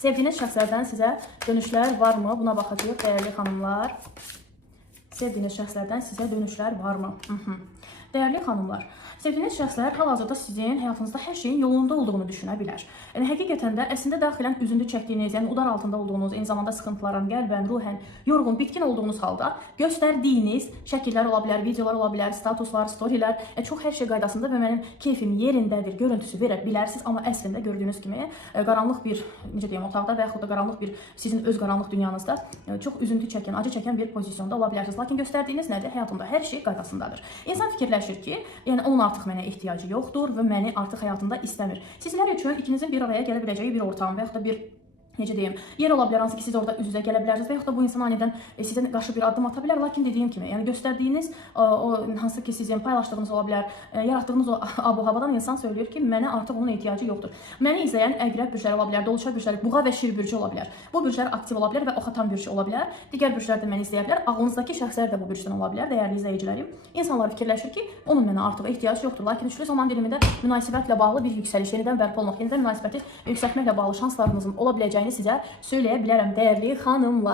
Sevdiyiniz şəxslərdən sizə dönüşlər varmı? Buna baxacağıq, dəyərli xanımlar. Sevdiyiniz şəxslərdən sizə dönüşlər varmı? Dəyərli xanımlar, sevdiyiniz şəxslər hal-hazırda sizin həyatınızda hər şeyin yolunda olduğunu düşünə bilər. Yəni həqiqətən də əslində daxilən üzüntü çəkdiyiniz, yəni udar altında olduğunuz, eyni zamanda sıxıntılara, qəlbən, ruhən yorğun, bitkin olduğunuz halda göstərdiyiniz şəkillər ola bilər, videolar ola bilər, statuslar, storylər, çox hər şey qaydasında və mənim keyfim yerindədir görüntüsü verə bilərsiniz, amma əslində gördüyünüz kimi qaranlıq bir, necə deyim, otaqda və yaxud da qaranlıq bir sizin öz qaranlıq dünyanızda çox üzüntü çəkən, acı çəkən bir pozisyonda ola bilərsiniz. Lakin göstərdiyiniz nədir? Həyatımda hər şey qaydasındadır. İnsan fikirləşir ki, yəni onun artıq mənə ehtiyacı yoxdur və məni artıq həyatında istəmir. Sizlər üçün ikinizin bir araya gələ biləcəyi bir ortam və yaxud da bir necə deyim, yer ola bilər, hansı ki siz orada üz-üzə gələ bilərsiniz və yaxud da bu insan anidən sizə qarşı bir addım ata bilər. Lakin dediyim kimi, yəni göstərdiyiniz o hansı ki sizin paylaşdığınız ola bilər, yaratdığınız o abu-havadan insan söyləyir ki, mənə artıq onun ehtiyacı yoxdur. Məni izləyən əqrəb bürcləri ola bilər, doluşar bürcləri, buğa və şir bürcü ola bilər. Bu bürclər aktiv ola bilər və oxatan bürcü ola bilər. Digər bürclər də məni izləyə bilər. Ağlınızdakı şəxslər də bu bürcdən ola bilər, dəyərli izləyicilərim. İnsanlar fikirləşir ki, onun mənə artıq ehtiyacı yoxdur. Lakin üçlü zaman dilimində münasibətlə bağlı bir yüksəliş, yenidən bərpa olmaq, yenidən münasibəti yüksəltməklə bağlı şanslarınızın ola biləcəyini sizə söyləyə bilərəm, dəyərli xanımlar.